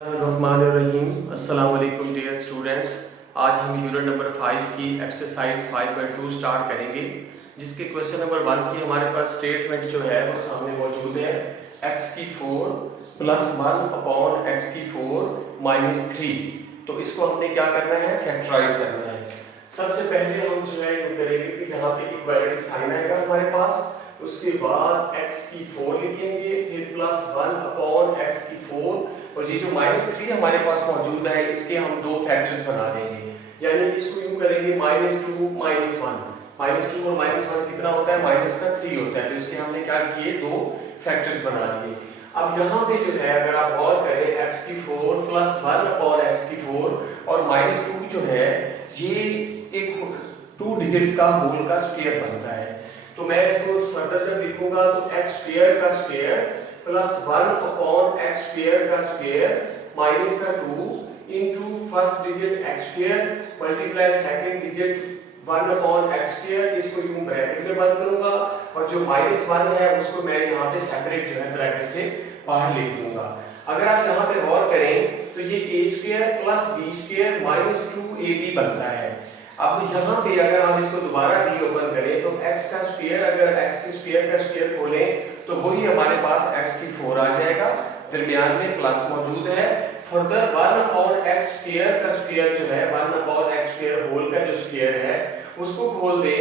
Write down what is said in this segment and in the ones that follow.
रहीम अस्सलाम वालेकुम dear students. आज हम यूनिट नंबर 5 की एक्सरसाइज 5.2 स्टार्ट करेंगे, जिसके क्वेश्चन नंबर 1 की हमारे पास स्टेटमेंट जो है वो सामने मौजूद है। x की 4 प्लस 1 अपॉन x की 4 माइनस 3। तो इसको हमने क्या करना है, फैक्टराइज करना है। सबसे पहले हम जो है ये करेंगे कि यहाँ पे इक्वालिटी साइन आएगा हमारे पास, उसके बाद x की 4 लिखेंगे, फिर प्लस 1 अपॉन x की 4, और ये जो माइनस 3 हमारे पास मौजूद है इसके हम दो फैक्टर्स बना देंगे। यानी इसको यूं करेंगे -2 -1। -2 और -1 कितना होता है, माइनस का 3 होता है। तो इसके हमने क्या किए, दो फैक्टर्स बना लिए। अब यहाँ पे जो है अगर आप गौर करें, x की 4 प्लस 1 अपॉन x की 4 और -2 जो है ये एक 2 डिजिट्स का होल का स्क्वायर बनता है। तो मैं इसको फर्दर जब लिखूंगा तो x स्क्वायर का square plus 1 upon x square का स्क्वायर माइनस का 2 into first digit x square multiply second digit 1 upon x square. इसको यूं ब्रैकेट में बंद करूंगा और जो -1 है उसको मैं यहाँ पे सेपरेट जो है ब्रैकेट से बाहर लिख दूंगा। अगर आप यहाँ पे गौर करें तो ये a square plus b square minus 2ab बनता है। अब यहाँ पे अगर हम इसको दोबारा रीओपन करें तो x का स्क्वायर, अगर x के स्क्वायर का स्क्वायर खोलें तो वही हमारे पास x की 4 आ जाएगा, दरमियान में प्लस मौजूद है। फर्दर 1 अपॉन x स्क्वायर का स्क्वायर जो है 1 अपॉन x स्क्वायर होल का जो स्क्वायर है उसको खोल दें,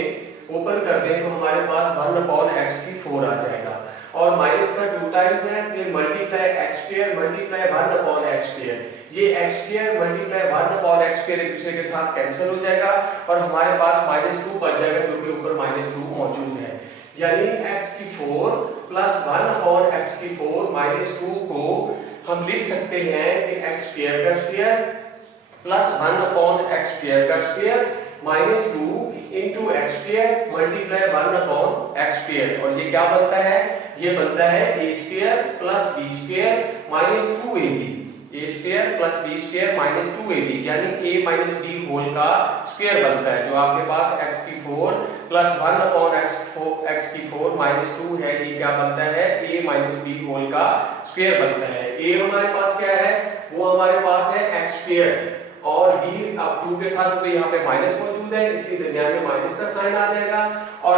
ओपन कर दें तो हमारे पास 1 अपॉन x की 4 आ जाएगा। और माइनस का 2 टाइम्स है, फिर multiply x square multiply 1 upon x square. ये x square multiply 1 upon x square एक दूसरे के साथ कैंसिल हो जाएगा और हमारे पास -2 बच जाएगा, क्योंकि ऊपर -2 मौजूद है। यानी x की 4 प्लस 1 अपॉन x की 4 -2 को हम लिख सकते हैं कि x स्क्वायर का square plus 1 upon x square का square -2 into x square multiply 1 upon x square. और ये क्या बनता है, ये बनता है a square plus b square minus 2ab। a square plus b square minus 2ab यानी a माइनस b होल का स्क्वायर बनता है। जो आपके पास x की 4 प्लस 1 अपॉन x की 4 माइनस 2 है, ये क्या बनता है, a माइनस b होल का स्क्वायर बनता है। a हमारे पास क्या है, वो हमारे पास है x स्क्वायर, और b अब 2 के साथ जो यहाँ पे माइनस मौजूद है इसके दरमियान में माइनस का साइन आ जाएगा। और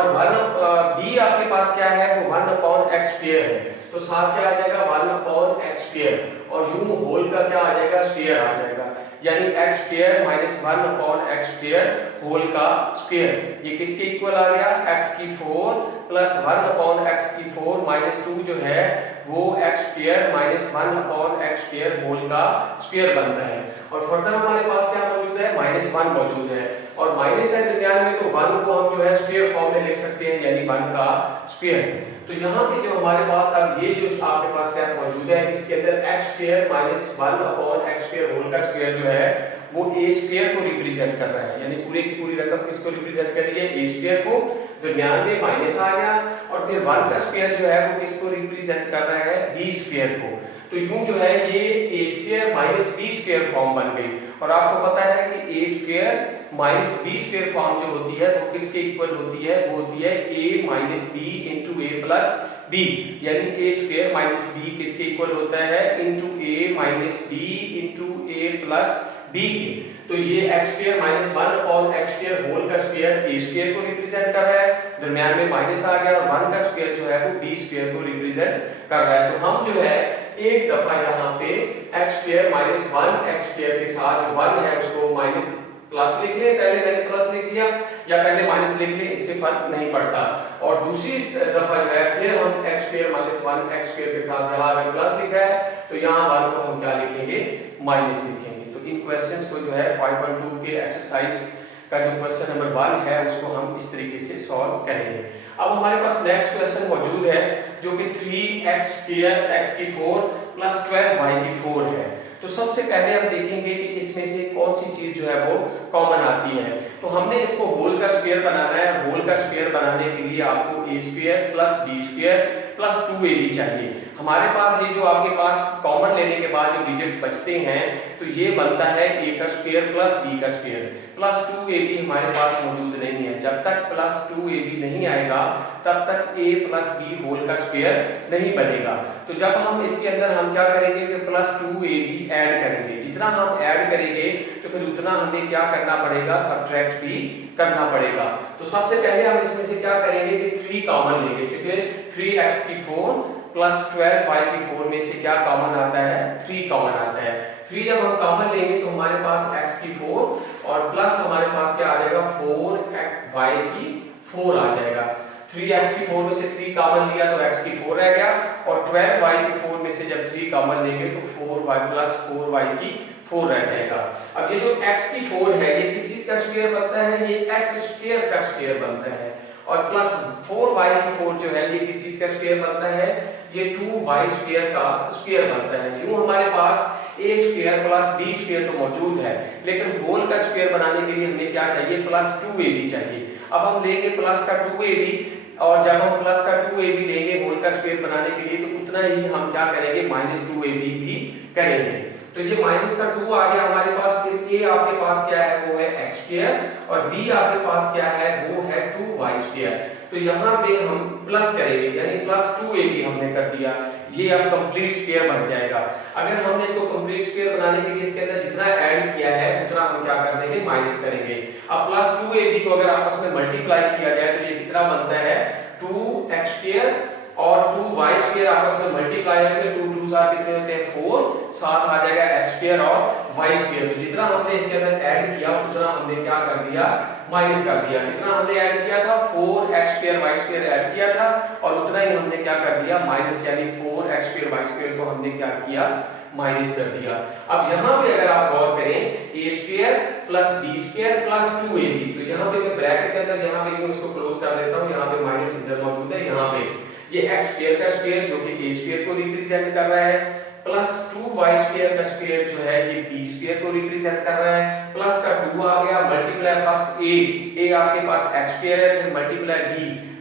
b आपके पास क्या है, वो 1 अपॉन x स्क्वायर है, तो साथ क्या आ जाएगा 1 अपॉन x स्क्वायर, और यूं होल का क्या आ जाएगा, स्क्वायर आ जाएगा। यानी x square minus 1 upon x square whole का स्क्वायर। ये किसके इक्वल आ गया, x की 4 प्लस 1 अपॉन x की 4 माइनस 2 जो है वो x square minus 1 upon x square whole का स्क्वायर बनता है। और फर्दर हमारे पास क्या मौजूद है, -1 मौजूद है, और माइनस है दरमियान में, तो 1 को हम जो है स्क्वायर फॉर्म में लिख सकते हैं, यानी 1 का स्क्वायर। तो यहाँ पे जो हमारे पास अब ये जो आपके पास स्टेप मौजूद है, इसके अंदर x square minus 1 upon x square whole का स्क्वायर जो है वो a स्क्वायर को रिप्रेजेंट कर रहा है। यानी पूरी की पूरी रकम किसको रिप्रेजेंट कर रही है, a स्क्वायर को, दरमियान में माइनस आ गया, और फिर 1 का स्क्वायर जो है वो किसको रिप्रेजेंट कर रहा है, b स्क्वायर को। तो यूं जो है ये a square minus b square form बन गई। और आपको पता है कि a square minus b square form जो होती है वो किसके इक्वल होती है, वो होती है a minus b into a plus b। यानी a स्क्वायर माइनस b किसके इक्वल होता है, into a minus b into a plus b के। तो ये x square minus 1 upon x square whole का स्क्वायर a स्क्वायर को रिप्रेजेंट कर रहा है, दरमियान में माइनस आ गया, और 1 का स्क्वायर जो है वो b स्क्वायर को रिप्रेजेंट कर रहा है। तो हम जो है एक दफा यहाँ पे x square minus 1 x square के साथ 1 है उसको माइनस प्लस लिख ले, पहले मैंने प्लस लिख दिया या पहले माइनस लिख ले, इससे फर्क नहीं पड़ता। और दूसरी दफा जो है फिर हम x square minus 1 x square के साथ जहां अगर प्लस लिखा है तो यहाँ 1 को हम क्या लिखेंगे, माइनस लिखेंगे। तो इन क्वेश्चंस को जो है 5.2 के एक्सरसाइज का जो क्वेश्चन नंबर 1 है उसको हम इस तरीके से सॉल्व करेंगे। अब हमारे पास नेक्स्ट क्वेश्चन मौजूद है जो कि 3x स्क्वायर x की 4 प्लस 12y की 4 है। तो सबसे पहले हम देखेंगे कि इसमें से कौन सी चीज जो है वो कॉमन आती है। तो हमने इसको होल का स्क्वायर बनाना है। होल का स्क्वायर बनाने के लिए आपको a square plus b square plus 2ab चाहिए। हमारे पास ये जो आपके पास कॉमन लेने के बाद जो डिजिट्स बचते हैं तो ये बनता है a का स्क्वायर प्लस b का स्क्वायर प्लस 2ab हमारे पास मौजूद नहीं है। जब तक प्लस 2ab नहीं आएगा तब तक a प्लस b होल का स्क्वायर नहीं बनेगा। तो जब हम इसके अंदर हम क्या करेंगे कि प्लस 2ab ऐड करेंगे, जितना हम ऐड करेंगे तो फिर उतना हमें क्या करना पड़ेगा, सब्ट्रैक्ट भी करना पड़ेगा। तो सबसे पहले हम इसमें से क्या करेंगे कि 3 कॉमन लेंगे, क्योंकि 3x की 4 प्लस 12y की 4 में से क्या कॉमन आता है, 3 कॉमन आता है। 3 जब हम कॉमन लेंगे तो हमारे पास x की 4 और प्लस हमारे पास क्या आ जाएगा 4y की 4 आ जाएगा। 3x की 4 में से 3 कॉमन लिया तो x की 4 रह गया और 12y की 4 में से जब 3 कॉमन लेंगे तो 4y प्लस 4y की 4 रह जाएगा। अब ये जो x की 4 है ये किस चीज का स्क्वायर बनता है, ये x स्क्वायर का स्क्वायर बनता है और प्लस 4y की 4 जो है ये किस चीज का स्क्वायर बनता है, ये 2y स्क्वायर का स्क्वायर बनता है। यूं हमारे पास a square plus b square तो मौजूद है, लेकिन होल का स्क्वायर बनाने के लिए हमें क्या चाहिए, प्लस 2ab चाहिए। अब हम लेंगे प्लस का 2ab और जब हम प्लस का 2ab लेंगे होल का स्क्वायर बनाने के लिए तो उतना ही हम क्या करेंगे, माइनस 2ab भी करेंगे। तो ये माइनस का 2 आ गया हमारे पास। फिर a आपके पास क्या है, वो है x स्क्वायर और b आपके पास क्या है, वो है 2y स्क्वायर। तो यहाँ पे हम प्लस करेंगे यानी प्लस 2ab हमने कर दिया, ये अब कंप्लीट स्क्वायर बन जाएगा। अगर हमने इसको कंप्लीट स्क्वायर बनाने के लिए इसके अंदर जितना ऐड किया है उतना हम क्या कर देंगे, माइनस करेंगे। अब प्लस 2ab को अगर आपस में मल्टीप्लाई किया जाए तो ये कितना बनता है, 2x स्क्वायर और 2y स्क्वायर आपस में मल्टीप्लाई करके 2 2 साथ कितने होते हैं 4, साथ आ जाएगा x स्क्वायर और y स्क्वायर। तो जितना हमने इसके अंदर ऐड किया उतना हमने क्या कर दिया, माइनस कर दिया। कितना हमने ऐड किया था, 4x square y square add किया था और उतना ही हमने क्या कर दिया, माइनस, यानी 4x स्क्वायर y स्क्वायर को हमने क्या किया, माइनस कर दिया। अब यहाँ पे अगर आप गौर करें a square plus b square plus 2ab, तो यहाँ पे मैं ब्रैकेट के अंदर यहाँ पे इसको क्लोज कर देता हूँ, यहाँ पे माइनस इधर मौजूद है, यहाँ पे ये x स्क्वायर का स्क्वायर जो कि a स्क्वायर को रिप्रेजेंट कर रहा है प्लस 2y स्क्वायर का स्क्वायर जो है ये b स्क्वायर को रिप्रेजेंट कर रहा है, प्लस का 2 आ गया, मल्टीप्लाई फर्स्ट a आपके पास x स्क्वायर है, फिर मल्टीप्लाई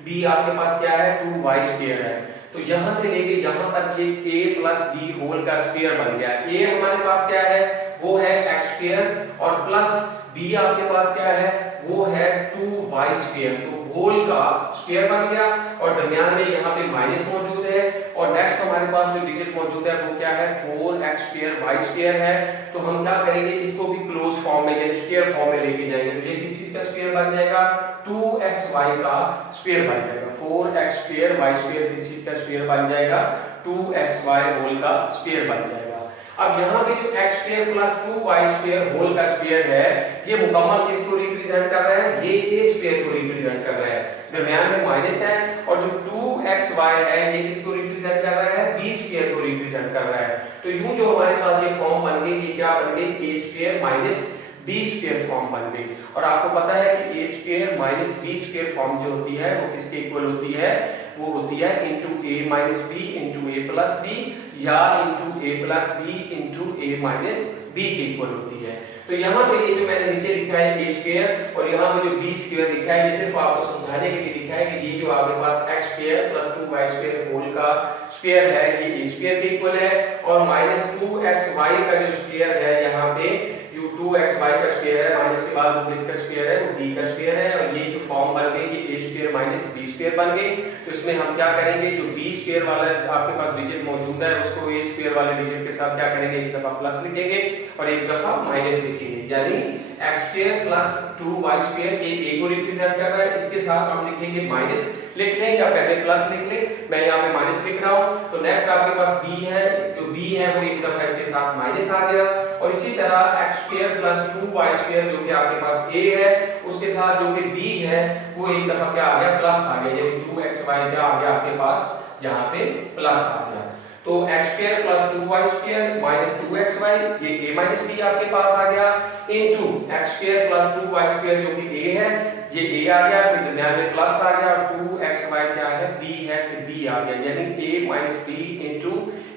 b आपके पास क्या है, 2y स्क्वायर है। तो यहां से लेके यहां तक ये a प्लस b होल का स्क्वायर बन गया। a हमारे पास क्या है, वो है x स्क्वायर और प्लस b आपके पास क्या है, वो है 2y स्क्वायर। तो होल का स्क्वायर बन गया और दरमियान में यहाँ पे माइनस मौजूद है और नेक्स्ट हमारे पास जो डिजिट मौजूद है वो क्या है, 4x स्क्वायर y स्क्वायर है। तो हम क्या करेंगे, इसको भी क्लोज फॉर्म में यानी स्क्वायर फॉर्म में लेके जाएंगे। तो ये किस चीज का स्क्वायर बन जाएगा, 2xy का स्क्वायर बन जाएगा। 4x स्क्वायर y स्क्वायर किस चीज का स्क्वायर बन जाएगा, 2xy होल का स्क्वायर बन जाएगा। अब यहाँ पे जो x square plus 2y square whole का स्क्वायर है ये मुकम्मल किसको रिप्रेजेंट कर रहा है, ये a स्क्वायर को रिप्रेजेंट कर रहा है। दरमियान में माइनस है और जो 2xy है ये किसको रिप्रेजेंट कर रहा है, b स्क्वायर को रिप्रेजेंट कर रहा है। तो यूं जो हमारे पास ये फॉर्म बन गई, ये क्या बन गई, a square minus b square form बन गई। और आपको पता है कि a square minus b square form जो होती है वो किसके इक्वल होती है, वो होती है into a minus b into a plus b या into a plus b into a minus b के इक्वल होती है। तो यहाँ पे ये जो मैंने नीचे लिखा है a स्क्वायर और यहाँ पे जो b स्क्वायर लिखा है ये सिर्फ आपको समझाने के लिए लिखा है कि ये जो आपके पास x square plus 2y square whole का स्क्वायर है ये a स्क्वायर के इक्वल है और माइनस 2xy का जो स्क्वायर है यहाँ पे 2xy का स्क्वायर है, माइनस के बाद वो किसका स्क्वायर है, वो b का स्क्वायर है। और ये जो फॉर्म बन गई ये a square minus b square बन गई। तो इसमें हम क्या करेंगे, जो b स्क्वायर वाला आपके पास डिजिट मौजूद है उसको a स्क्वायर वाले डिजिट के साथ क्या करेंगे, एक दफा प्लस लिखेंगे और एक दफा माइनस लिखेंगे, यानी x square plus 2y square ये a को रिप्रेजेंट कर रहा है, इसके साथ हम लिखेंगे माइनस लिख लें या पहले प्लस लिख लें, मैं यहाँ पे माइनस लिख रहा हूँ। तो नेक्स्ट आपके पास b है, जो b है वो एक दफा इसके साथ माइनस आ गया और इसी तरह x square plus 2y square जो कि आपके पास a है उसके साथ जो कि b है वो एक दफा क्या आ गया, प्लस आ गया, यानी 2xy क्या आ गया आपके पास यहाँ पे प्लस आ गया। तो x square plus 2y square minus 2xy ये a माइनस b आपके पास आ गया into x square plus 2y square जो कि a है ये a आ गया, फिर दरमियान में प्लस आ गया और 2xy क्या है, b है, फिर b आ गया, यानी a minus b into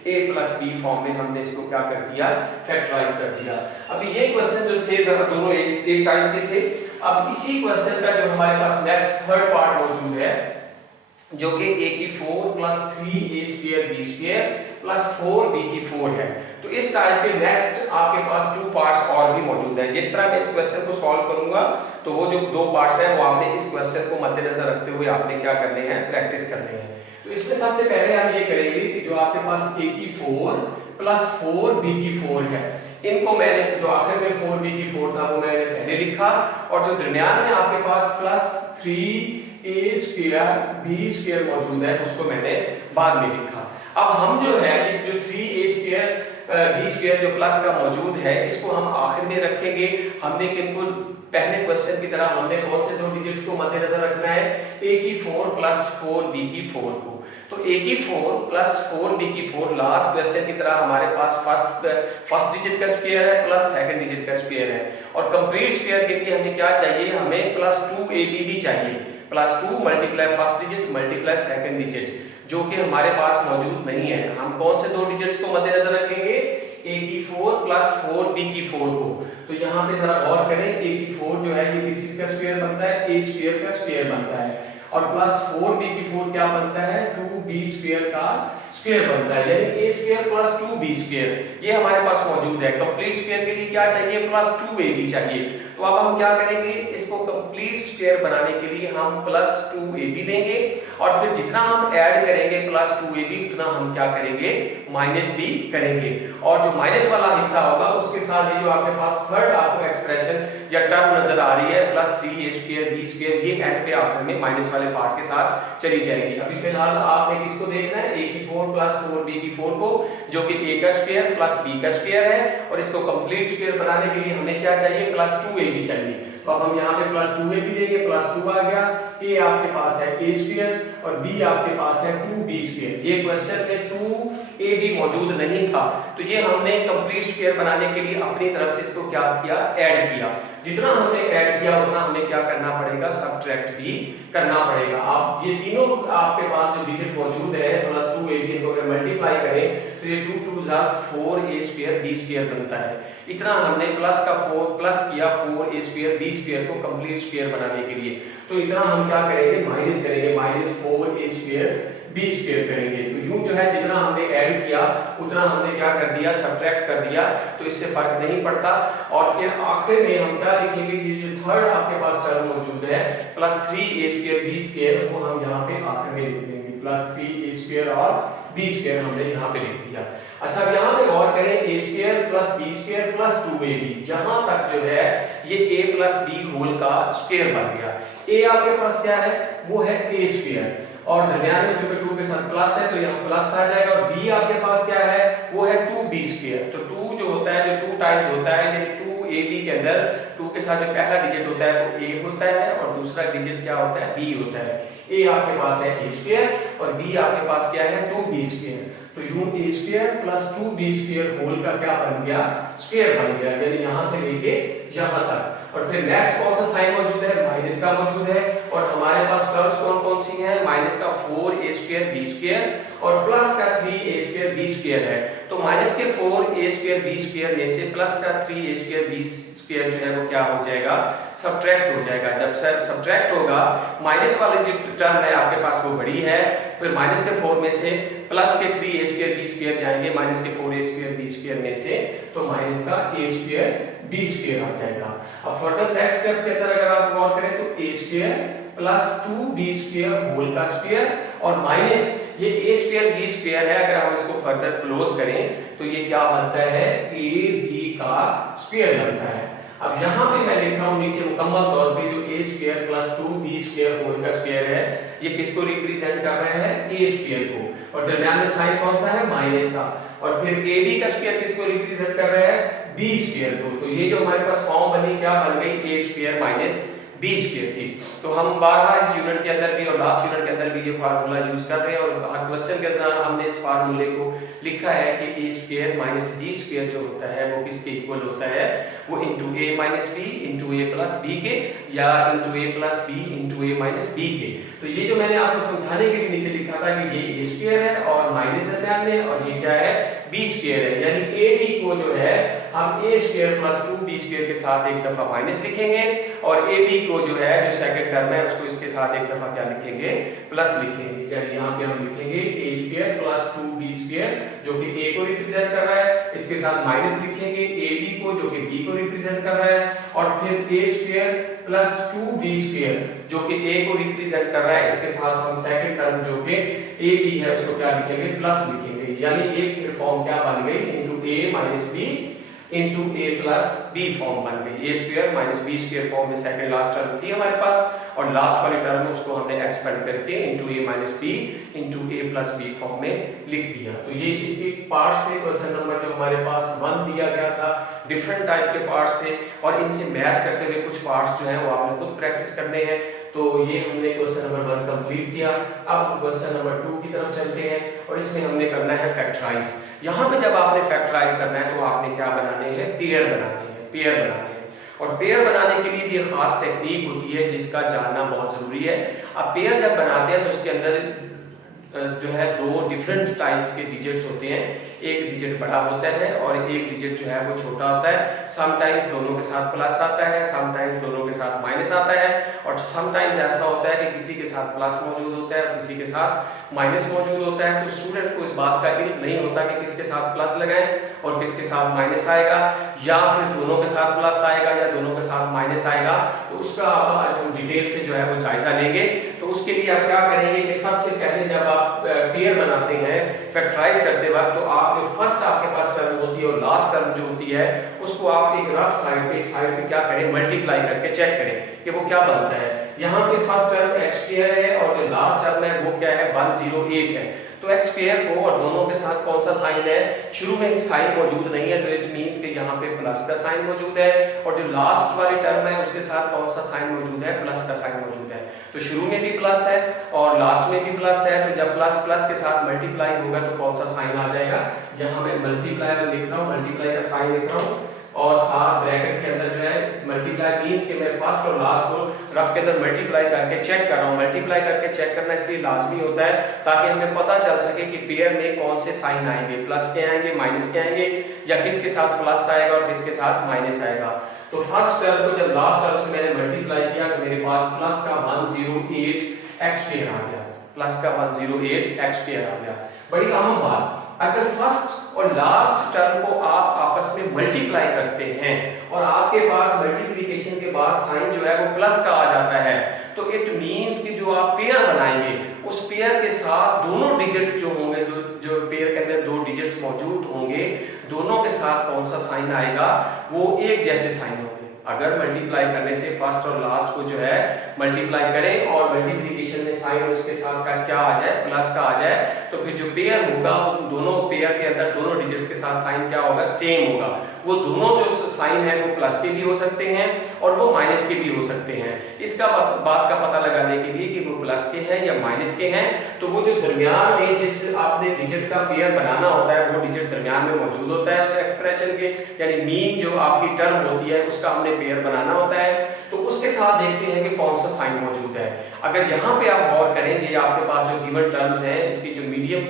a plus b form में हमने इसको क्या कर दिया, फैक्टराइज कर दिया। अब ये क्वेश्चन जो थे जरा दोनों एक टाइप के थे। अब इसी क्वेश्चन का जो हमारे पास नेक्स्ट थर्ड पार्ट मौजूद है जो कि a की 4 plus 3a square b square plus 4b की 4 है। तो इस टाइप के नेक्स्ट आपके पास 2 पार्ट्स और भी मौजूद हैं। जिस तरह मैं इस क्वेश्चन को सॉल्व करूंगा तो वो जो 2 पार्ट्स हैं वो आपने इस क्वेश्चन को मद्देनजर रखते हुए आपने क्या करने हैं, प्रैक्टिस करने हैं। तो इसमें सबसे पहले हम ये करेंगे कि जो आपके पास a की 4 प्लस 4b की 4 है, इनको मैंने जो आखिर में 4b की 4 था वो मैंने पहले लिखा, और जो दरमियान में आपके पास plus 3a square b square मौजूद है उसको मैंने बाद में लिखा। अब हम जो है ये जो 3a स्क्वायर b स्क्वायर जो प्लस का मौजूद है इसको हम आखिर में रखेंगे। हमने किनको पहले क्वेश्चन की तरह हमने कौन से 2 डिजिट्स को मद्देनजर रखना है, a की 4 प्लस 4b की 4 को। तो a की 4 प्लस 4b की 4 लास्ट क्वेश्चन की तरह हमारे पास फर्स्ट डिजिट का स्क्वायर है प्लस सेकंड डिजिट का स्क्वायर है, और कंप्लीट स्क्वायर के लिए हमें क्या चाहिए, हमें प्लस 2ab भी चाहिए। Plus 2 multiply first digit multiply second digit, जो कि हमारे पास मौजूद नहीं है। हम कौन से 2 डिजिट्स को मद्देनजर रखेंगे, a की 4 प्लस 4b की 4 को। तो यहाँ पे जरा गौर करें, a की 4 जो है ये किस चीज का स्क्वायर बनता है, a स्क्वायर का स्क्वायर बनता है, और प्लस 4b की 4 क्या बनता है, 2b स्क्वायर का स्क्वायर बनता है, यानी a square plus 2b square ये हमारे पास मौजूद है। कंप्लीट स्क्वायर के लिए क्या चाहिए, प्लस 2ab चाहिए। तो अब हम क्या करेंगे, इसको कंप्लीट स्क्वायर बनाने के लिए हम प्लस 2ab लेंगे, और फिर जितना हम ऐड करेंगे प्लस 2ab उतना हम क्या करेंगे, माइनस भी करेंगे, और जो माइनस वाला हिस्सा होगा उसके साथ ये जो आपके पास थर्ड आपको एक्सप्रेशन या टर्म नजर आ रही है plus 3a square b square, ये एंड पे आखिर में माइनस वाले पार्ट के साथ चली जाएगी। अभी फिलहाल आपने किसको देखना है, a की 4 प्लस 4b की 4 को, जो कि a का स्क्वायर प्लस b का स्क्वायर है, और इसको कंप्लीट स्क्वायर बनाने के लिए हमें क्या चाहिए, प्लस 2ab चाहिए। तो अब हम यहाँ पे प्लस 2ab लेंगे, प्लस 2 आ गया, a आपके पास है a स्क्वायर और b आपके पास है 2b स्क्वायर। ये क्वेश्चन में 2ab मौजूद नहीं था, तो ये हमने कंप्लीट स्क्वायर बनाने के लिए अपनी तरफ से इसको क्या किया, ऐड किया। जितना हमने ऐड किया उतना हमें क्या करना पड़ेगा, सब्ट्रैक्ट भी करना पड़ेगा। आप ये तीनों आपके पास जो डिजिट मौजूद है प्लस 2ab को अगर मल्टीप्लाई करें तो ये 2 2 जा 4a स्क्वायर b स्क्वायर बनता है। इतना हमने प्लस का 4 प्लस किया 4a स्क्वायर b स्क्वायर को कंप्लीट स्क्वायर बनाने के लिए। तो इतना हम क्या करेंगे, माइनस करेंगे, minus 4a square b square करेंगे। तो यूं जो है जितना हमने ऐड किया उतना हमने क्या कर दिया, सब्ट्रैक्ट कर दिया, तो इससे फर्क नहीं पड़ता। और फिर आखिर में हम क्या लिखेंगे, ये जो थर्ड आपके पास टर्म मौजूद है plus 3a square b square, वो हम यहाँ पे आखिर में लिख देंगे, प्लस 3a स्क्वायर और b स्क्वायर हमने यहाँ पे लिख दिया। अच्छा, अब यहाँ पे गौर करें, a square plus b square plus 2ab, जहां तक जो है ये a प्लस b होल का स्क्वायर बन गया। a आपके पास क्या है, वो है a स्क्वायर, और दरमियान में चूंकि 2 के साथ प्लस है तो यहाँ प्लस आ जाएगा, और b आपके पास क्या है, वो है 2b स्क्वायर। तो 2 जो होता है, जो 2 टाइम्स होता है, यानी 2ab के अंदर 2 के साथ जो पहला डिजिट होता है वो a होता है, और दूसरा डिजिट क्या होता है, b होता है। a आपके पास है a स्क्वायर और b आपके पास क्या है, 2b स्क्वायर। तो यूं a square plus 2b square whole का क्या बन गया, स्क्वायर बन गया, यानी यहां से लेके यहां तक। और फिर नेक्स्ट कौन सा साइन मौजूद है, माइनस का मौजूद है, और हमारे पास टर्म्स कौन कौन सी हैं, माइनस का 4a स्क्वायर b स्क्वायर और प्लस का 3a स्क्वायर b स्क्वायर है। तो माइनस के 4a स्क्वायर b स्क्वायर में से प्लस का 3a स्क्वायर b स्क्वायर जो है वो क्या हो जाएगा, सब्ट्रैक्ट हो जाएगा। जब सब्ट्रैक्ट होगा, माइनस वाली जो टर्म है आपके पास वो बड़ी है, फिर माइनस के 4 में से प्लस के 3a स्क्वायर b स्क्वायर जाएंगे, माइनस के 4a स्क्वायर b स्क्वायर में से तो माइनस का a स्क्वायर b स्क्वायर आ जाएगा। अब फर्दर नेक्स्ट स्टेप के अंदर अगर आप गौर करें तो a square plus 2b square whole का स्क्वायर और माइनस ये a स्क्वायर b स्क्वायर है, अगर हम इसको फर्दर क्लोज करें तो ये क्या बनता है, ab का स्क्वायर बनता है। अब यहाँ पे मैं लिख रहा हूँ नीचे मुकम्मल तौर पे जो a square plus 2b square whole का स्क्वायर है, ये किसको रिप्रेजेंट कर रहे हैं, a स्क्वायर को, और दरमियान में साइन कौन सा है, माइनस का, और फिर ab का स्क्वायर किसको रिप्रेजेंट कर रहे हैं, b स्क्वायर को। तो ये जो हमारे पास फॉर्म बनी, क्या बन गई, a square minus b square की। तो हम बारहा इस यूनिट के अंदर भी और लास्ट यूनिट के अंदर भी ये फार्मूला यूज कर रहे हैं, और हर क्वेश्चन के अंदर हमने इस फार्मूले को लिखा है कि a square minus b square जो होता है वो किसके इक्वल होता है, वो into a minus b into a plus b के, या into a plus b into a minus b के। तो ये जो मैंने आपको समझाने के लिए नीचे लिखा था कि ये a स्क्वायर है और माइनस दरमियान में, और ये क्या है, b स्क्वायर है, यानी ab को जो है हम ए स्क्वायर प्लस 2b² के साथ एक दफा माइनस लिखेंगे और ए बी को जो है जो सेकंड टर्म है उसको इसके साथ एक दफा क्या लिखेंगे, प्लस लिखेंगे। यानी यहाँ पे हम लिखेंगे ए स्क्वायर प्लस 2b² जो कि ए को रिप्रेजेंट कर रहा है, इसके साथ माइनस लिखेंगे ए बी को जो कि बी को रिप्रेजेंट कर रहा है, और फिर ए स्क्वायर प्लस 2b² जो कि ए को रिप्रेजेंट कर रहा है, इसके साथ हम सेकंड टर्म जो कि ए बी है उसको क्या लिखेंगे, प्लस लिखेंगे। यानी एक फॉर्म क्या बन गई, into a minus b into a plus b form बन गई। A square minus b square form में सेकंड लास्ट टर्म थी हमारे पास, और लास्ट वाली टर्म में उसको हमने एक्सपेंड करके into A minus b into a plus b form में लिख दिया। तो ये इसके पार्ट्स थे। क्वेश्चन नंबर जो हमारे पास 1 दिया गया था, डिफरेंट टाइप के पार्ट्स थे और इनसे मैच करते हुए कुछ पार्ट्स जो हैं वो आपने खुद प्रैक्टिस करने हैं। तो ये हमने क्वेश्चन नंबर 1 कंप्लीट किया। अब हम क्वेश्चन नंबर 2 की तरफ चलते हैं और इसमें हमने करना है फैक्टराइज। यहाँ पे जब आपने फैक्टराइज करना है तो आपने क्या बनाने हैं, पेयर बनाने हैं, पेयर बनाने हैं। और पेयर बनाने के लिए भी एक खास टेक्निक होती है जिसका जानना बहुत जरूरी है। अब पेयर जब बनाते हैं तो उसके अंदर जो है दो डिफरेंट टाइप्स के डिजिट्स होते हैं। एक डिजिट बड़ा होता है और एक डिजिट जो है वो छोटा होता है। समटाइम्स दोनों के साथ प्लस आता है, समटाइम्स दोनों के साथ माइनस आता है, और समटाइम्स ऐसा होता है कि किसी के साथ प्लस मौजूद होता है और किसी के साथ माइनस मौजूद होता है। तो स्टूडेंट को इस बात का इल्म नहीं होता कि किसके साथ प्लस लगाएं और किसके साथ माइनस आएगा, या फिर दोनों के साथ प्लस आएगा या दोनों के साथ माइनस आएगा। तो उसका आज हम डिटेल से जो है वो जायजा लेंगे। तो उसके लिए आप क्या करेंगे कि सबसे पहले जब आप पेयर बनाते हैं, फैक्टराइज करते वक्त, तो आप जो फर्स्ट आपके पास टर्म होती है और लास्ट टर्म जो होती है उसको आप एक रफ साइड पे, एक साइड पे क्या करें, मल्टीप्लाई करके चेक करें कि वो क्या बनता है। यहाँ पे फर्स्ट टर्म x स्क्वायर है और जो लास्ट टर्म है वो क्या है, 108 है। तो x स्क्वायर को और दोनों के साथ कौन सा साइन है, शुरू में साइन मौजूद नहीं है तो इट मींस कि यहाँ पे प्लस का साइन मौजूद है, और जो लास्ट वाली टर्म है उसके साथ कौन सा साइन मौजूद है, प्लस का साइन मौजूद है। तो शुरू में भी प्लस है और लास्ट में भी प्लस है, तो जब प्लस प्लस के साथ मल्टीप्लाई होगा तो कौन सा साइन आ जाएगा, यहाँ मैं मल्टीप्लाई लिख रहा हूँ, मल्टीप्लाई का साइन लिख रहा हूँ, और साथ ब्रैकेट के अंदर जो है मल्टीप्लाई मींस कि मैं फर्स्ट और लास्ट को रफ के अंदर मल्टीप्लाई करके चेक कर रहा हूँ। मल्टीप्लाई करके चेक करना इसलिए लाजमी होता है ताकि हमें पता चल सके कि पेयर में कौन से साइन आएंगे, प्लस के आएंगे, माइनस के आएंगे, या किसके साथ प्लस आएगा और किसके साथ माइनस आएगा। तो फर्स्ट टर्म को जब लास्ट टर्म से मैंने मल्टीप्लाई किया तो मेरे पास प्लस का 108 x स्क्वायर आ गया, प्लस का 108 x स्क्वायर आ गया। बड़ी अहम बात, अगर फर्स्ट और लास्ट टर्म को आप आपस में मल्टीप्लाई करते हैं और आपके पास मल्टीप्लिकेशन के बाद साइन जो है वो प्लस का आ जाता है, तो इट मींस कि जो आप पेयर बनाएंगे उस पेयर के साथ दोनों डिजिट्स जो होंगे, जो पेयर के अंदर दो डिजिट्स मौजूद होंगे, दोनों के साथ कौन सा साइन आएगा, वो एक जैसे साइन होंगे। अगर मल्टीप्लाई करने से फर्स्ट और लास्ट को जो है मल्टीप्लाई करें और मल्टीप्लिकेशन में साइन उसके साथ का क्या आ जाए, प्लस का आ जाए, तो फिर जो पेयर होगा उन दोनों पेयर के अंदर दोनों डिजिट्स के साथ साइन क्या होगा, सेम होगा। वो दोनों जो साइन है वो प्लस के भी हो सकते हैं और वो माइनस के भी हो सकते हैं। इसका बात का पता लगाने के लिए कि वो प्लस के हैं या माइनस के हैं, तो वो जो दरमियान में जिस आपने डिजिट का पेयर बनाना होता है वो डिजिट दरमियान में मौजूद होता है उस एक्सप्रेशन के, यानी मीन जो आपकी टर्म होती है उसका हमने पेयर बनाना होता है। तो उसके साथ देखते हैं कि कौन सा साइन मौजूद है। अगर यहाँ पे आप गौर करेंगे, आपके पास जो गिवन टर्म्स हैं, इसकी जो मीडियम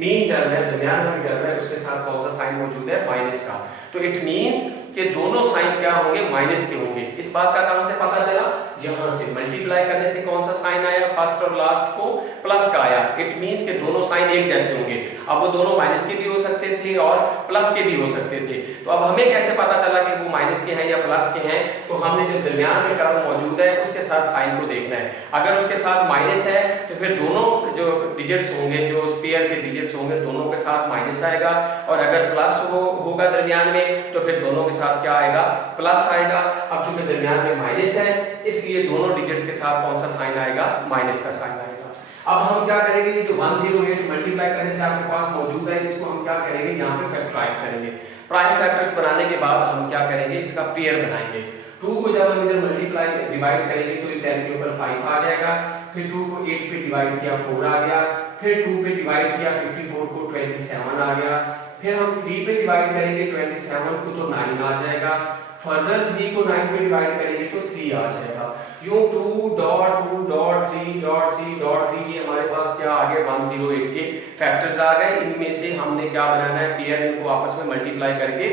मीन टर्म है, दरमियान वाली टर्म है, उसके साथ कौन सा साइन मौजूद है, माइनस का। तो इट मींस कि दोनों साइन क्या होंगे, माइनस के होंगे। इस बात का कहां से पता चला, यहां से मल्टीप्लाई करने से कौन सा साइन आया, फर्स्ट और लास्ट को प्लस का आया। इट मींस कि दोनों साइन एक जैसे होंगे। अब वो दोनों माइनस के भी हो सकते थे और प्लस के भी हो सकते थे। तो अब हमें कैसे पता चला कि वो माइनस के हैं या प्लस के हैं, तो हमने जो दरमियान में टर्म मौजूद है उसके साथ साइन को देखना है। अगर उसके साथ माइनस है तो फिर दोनों जो डिजिट्स होंगे, जो पेयर के डिजिट्स होंगे, दोनों के साथ माइनस आएगा, और अगर प्लस होगा दरमियान में तो फिर दोनों के साथ क्या आएगा, प्लस आएगा। अब चूंकि दरमियान में माइनस है इसलिए दोनों डिजिट्स के साथ कौन सा साइन आएगा, माइनस का साइन आएगा। अब हम क्या करेंगे, जो 108 मल्टीप्लाई करने से आपके पास मौजूद है, इसको हम क्या करेंगे, यहाँ पे फैक्टराइज करेंगे। प्राइम फैक्टर्स बनाने के बाद हम क्या करेंगे, इसका पेयर बनाएंगे। 2 को जब हम इधर मल्टीप्लाई डिवाइड करेंगे तो 10 के ऊपर 5 आ जाएगा, फिर 2 को 8 पे डिवाइड किया 4 आ गया, फिर 2 पे डिवाइड किया 54 को 27 आ गया, फिर हम 3 पे डिवाइड करेंगे 27 को तो 9 आ जाएगा, फर्दर 3 को 9 पे डिवाइड करेंगे तो 3 आ जाएगा। यूं 2.2.3.3.3 ये हमारे पास क्या आ गए, 108 के फैक्टर्स आ गए। इनमें से हमने क्या बनाना है, पेयर, इनको आपस में मल्टीप्लाई करके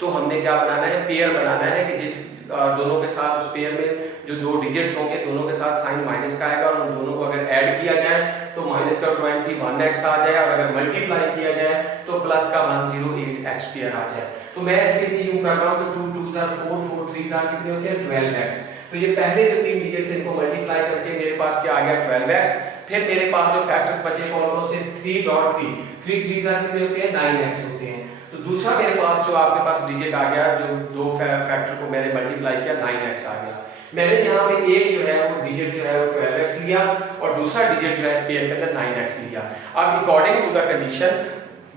तो हमने क्या बनाना है, पेयर बनाना है कि जिस दोनों के साथ उस पेयर में जो दो डिजिट्स होंगे दोनों के साथ साइन माइनस का आएगा और उन दोनों को अगर ऐड किया जाए तो माइनस का 21x आ जाए और अगर मल्टीप्लाई किया जाए तो प्लस का 108x पेयर आ जाए। तो मैं इसके लिए यूं कर रहा हूं कि 2 2s are 4 4 3s are कितने होते हैं 12x। तो ये पहले जो तीन डिजिट्स इनको मल्टीप्लाई करके मेरे पास क्या आ गया 12x। फिर मेरे पास जो फैक्टर्स बचे कौन से 3.3 3 3s are कितने होते हैं 9x होते हैं। तो दूसरा मेरे पास जो आपके पास डिजिट आ गया जो दो फैक्टर को मैंने मल्टीप्लाई किया 9x आ गया। मैंने यहाँ पे एक जो है वो डिजिट जो है वो 12x लिया और दूसरा डिजिट जो है इस पेयर के अंदर 9x लिया। अब अकॉर्डिंग टू द कंडीशन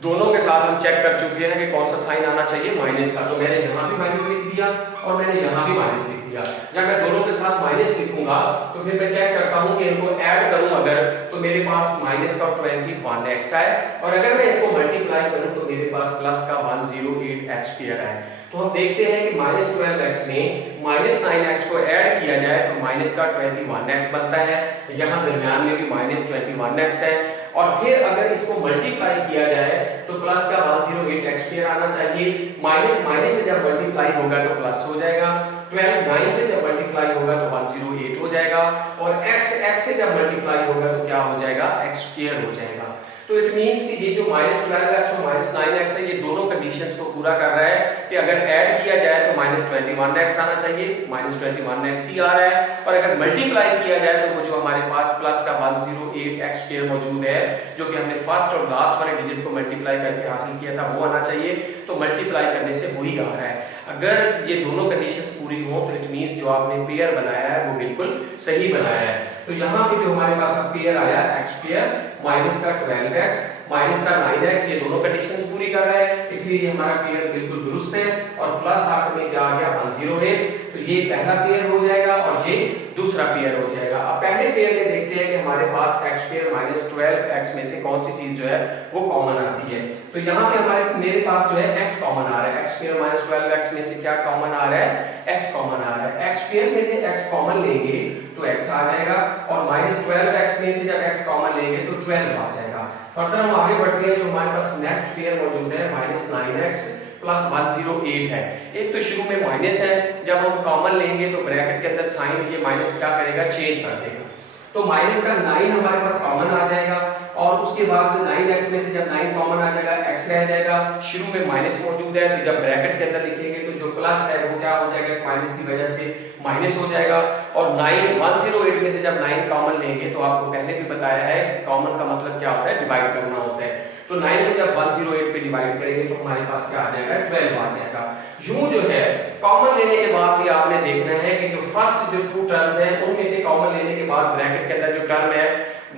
दोनों के साथ हम चेक कर चुके हैं कि कौन सा साइन आना चाहिए माइनस का। तो मैंने यहाँ भी माइनस लिख दिया और मैंने यहाँ भी माइनस लिख दिया। जब मैं दोनों के साथ माइनस लिखूंगा तो फिर मैं चेक करता हूँ कि इनको ऐड करूँ अगर तो मेरे पास माइनस का 21x आए और अगर मैं इसको मल्टीप्लाई करूँ तो मेरे पास प्लस का 108x पेयर आए। तो हम देखते हैं कि माइनस 12x में माइनस 9x को ऐड किया जाए तो माइनस का 21x बनता है। यहाँ दरमियान में भी माइनस 21x है और फिर अगर इसको मल्टीप्लाई किया जाए तो प्लस का 108x पेयर आना चाहिए। माइनस माइनस से जब मल्टीप्लाई होगा तो प्लस हो जाएगा, 12 9 से जब मल्टीप्लाई होगा तो 108 हो जाएगा और x से जब मल्टीप्लाई होगा तो क्या हो जाएगा x स्क्वायर हो जाएगा। तो इट मींस कि ये जो -12x और -9x है ये दोनों कंडीशंस को पूरा कर रहा है कि अगर ऐड किया जाए तो -21x आना चाहिए, -21x ही आ रहा है और अगर मल्टीप्लाई किया जाए तो वो जो हमारे पास प्लस का 108x स्क्वायर मौजूद है जो कि हमने फर्स्ट और लास्ट वाले डिजिट को मल्टीप्लाई करके हासिल किया था वो आना चाहिए। तो मल्टीप्लाई करने से वही आ रहा है। अगर ये दोनों कंडीशंस पूरी हो तो इट मींस जो आपने पेयर बनाया है वो बिल्कुल सही बनाया है। तो यहाँ पे जो हमारे पास अब पेयर आया x पेयर माइनस का 12x माइनस का 9x ये दोनों कंडीशंस पूरी कर रहा है इसलिए हमारा पेयर बिल्कुल दुरुस्त है और प्लस आखिर में क्या आ गया 108। तो ये पहला पेयर हो जाएगा और ये दूसरा पेयर हो जाएगा। अब पहले पेयर में देखते हैं कि हमारे पास x पेयर माइनस 12x में से कौन सी चीज जो है वो कॉमन आती है। तो यहाँ पे मेरे पास जो है x कॉमन आ रहा है। x पेयर माइनस 12x में से क्या कॉमन आ रहा है x कॉमन आ रहा है। x पेयर में से x कॉमन लेंगे तो x आ जाएगा और माइनस 12x में से जब x कॉमन लेंगे तो 12 आ जाएगा। फर्दर हम आगे बढ़ते हैं जो हमारे पास नेक्स्ट पेयर मौजूद है माइनस 9x प्लस 108 है। एक तो शुरू में माइनस है जब हम कॉमन लेंगे तो ब्रैकेट के अंदर साइन ये माइनस क्या करेगा चेंज कर देगा। तो माइनस का 9 हमारे पास कॉमन आ जाएगा और उसके बाद 9x में से जब 9 कॉमन आ जाएगा x रह जाएगा। शुरू में माइनस मौजूद है तो जब ब्रैकेट के अंदर लिखेंगे तो जो प्लस है वो क्या हो जाएगा इस माइनस की वजह से माइनस हो जाएगा और 108 में से जब 9 कॉमन लेंगे तो आपको पहले भी बताया है कि कॉमन का मतलब क्या होता है डिवाइड करना होता है। तो 9 को जब 108 पे डिवाइड करेंगे तो हमारे पास क्या आ जाएगा 12 आ जाएगा। यूं जो है कॉमन लेने के बाद भी आपने देखना है कि जो फर्स्ट जो टू टर्म्स हैं उनमें से कॉमन लेने के बाद ब्रैकेट के अंदर जो टर्म है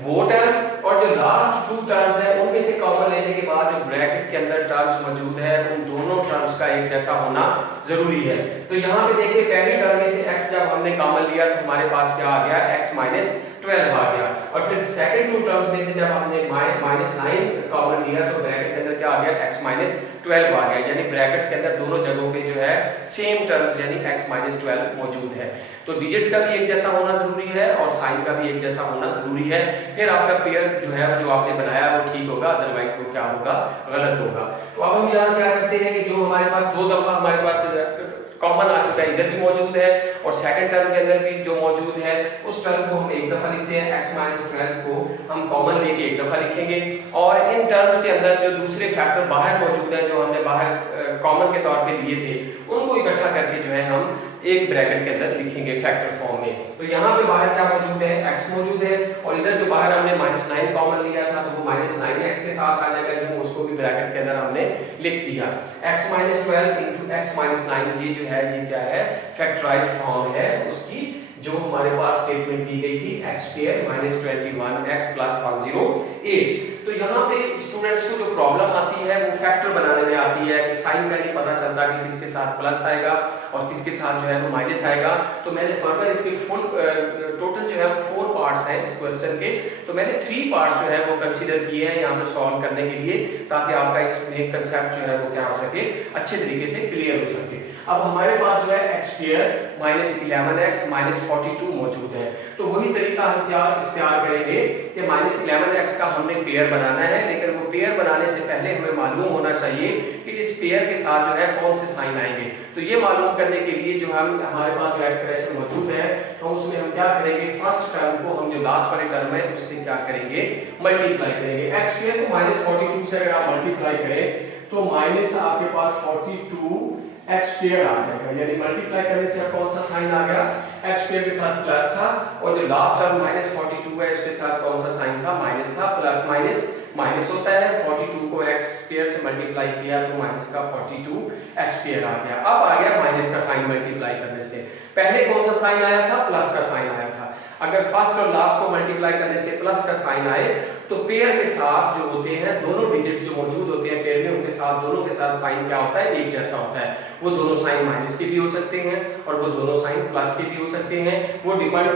वो टर्म और जो लास्ट टू टर्म्स है उनमें से कॉमन लेने के बाद जो ब्रैकेट के अंदर टर्म्स मौजूद है उन दोनों टर्म्स का एक जैसा होना जरूरी है। तो यहाँ पे देखिए पहली टर्म में से x जब हमने कॉमन लिया तो हमारे पास क्या आ गया x माइनस 12 आ गया और फिर सेकंड टू टर्म्स में से जब हमने माइनस 9 कॉमन लिया तो ब्रैकेट के अंदर क्या आ गया x माइनस 12 आ गया। यानी ब्रैकेट्स के अंदर दोनों जगहों पे जो है सेम टर्म्स यानी x माइनस 12 मौजूद है। तो डिजिट्स का भी एक जैसा होना जरूरी है और साइन का भी एक जैसा होना जरूरी है। फिर आपका पेयर जो है जो आपने बनाया वो ठीक होगा, अदरवाइज वो क्या होगा गलत होगा। तो अब हम यहाँ क्या करते हैं कि जो हमारे पास दो दफा हमारे पास कॉमन आ चुका है इधर भी मौजूद है और सेकंड टर्म के अंदर भी जो मौजूद है उस टर्म को हम एक दफा लिखते हैं। x माइनस 12 को हम कॉमन लेके एक दफा लिखेंगे और इन टर्म्स के अंदर जो दूसरे फैक्टर बाहर मौजूद है जो हमने बाहर कॉमन के तौर पे लिए थे उनको इकट्ठा करके जो है हम एक ब्रैकेट के अंदर लिखेंगे फैक्टर फॉर्म में। तो यहाँ पे बाहर क्या मौजूद है x मौजूद है और इधर जो बाहर हमने माइनस 9 कॉमन लिया था तो वो माइनस 9x के साथ आ जाएगा जो उसको भी ब्रैकेट के अंदर हमने लिख दिया। x minus 12 into x minus 9 ये जो है ये क्या है फैक्टराइज फॉर्म है उसकी जो हमारे पास स्टेटमेंट दी गई थी x square minus 21x plus 108। तो यहाँ पे स्टूडेंट्स को जो प्रॉब्लम आती है वो फैक्टर बनाने में आती है कि साइन का नहीं पता चलता कि किसके साथ प्लस आएगा और किसके साथ जो है वो माइनस आएगा। तो मैंने फर्दर इसके फुल टोटल जो है वो 4 पार्ट्स हैं इस क्वेश्चन के, तो मैंने 3 पार्ट्स जो है वो कंसीडर किए हैं यहाँ पे सॉल्व करने के लिए ताकि आपका इसमें कंसेप्ट जो है वो क्या हो सके अच्छे तरीके से क्लियर हो सके। अब हमारे पास जो है x square minus 11x minus -42 मौजूद है। तो वही तरीका हम क्या इख्तियार करेंगे कि -11x का हमने पेयर बनाना है, लेकिन वो पेयर बनाने से पहले हमें मालूम होना चाहिए कि इस पेयर के साथ जो है कौन से साइन आएंगे। तो ये मालूम करने के लिए जो हमारे पास जो एक्सप्रेशन मौजूद है, तो उसमें हम क्या करेंगे, फर्स्ट टर्म को हम जो लास्ट वाले टर्म है उससे क्या करेंगे, मल्टीप्लाई करेंगे। x स्क्वायर को -42 से अगर आप मल्टीप्लाई करें तो माइनस आपके पास 42 x स्क्वायर आ जाएगा, यानी मल्टीप्लाई करने से कौन सा साइन आ गया, x स्क्वायर के साथ प्लस था, और जो लास्ट टर्म -42 है उसके साथ कौन सा साइन था, माइनस था। प्लस माइनस माइनस होता है, 42 को x स्क्वायर से मल्टीप्लाई किया तो माइनस का 42 x स्क्वायर आ गया। अब आ गया माइनस का साइन मल्टीप्लाई करने से, पहले कौन सा साइन आया था, प्लस का साइन आया था। अगर फर्स्ट और लास्ट को मल्टीप्लाई करने से प्लस का साइन आए तो पेयर के साथ जो होते हैं दोनों डिजिट्स जो मौजूद होते हैं पेयर में, उनके साथ दोनों के साथ साइन क्या होता है, एक जैसा होता है। वो दोनों साइन माइनस के भी हो सकते हैं और वो दोनों साइन प्लस के भी हो सकते हैं। वो डिपेंड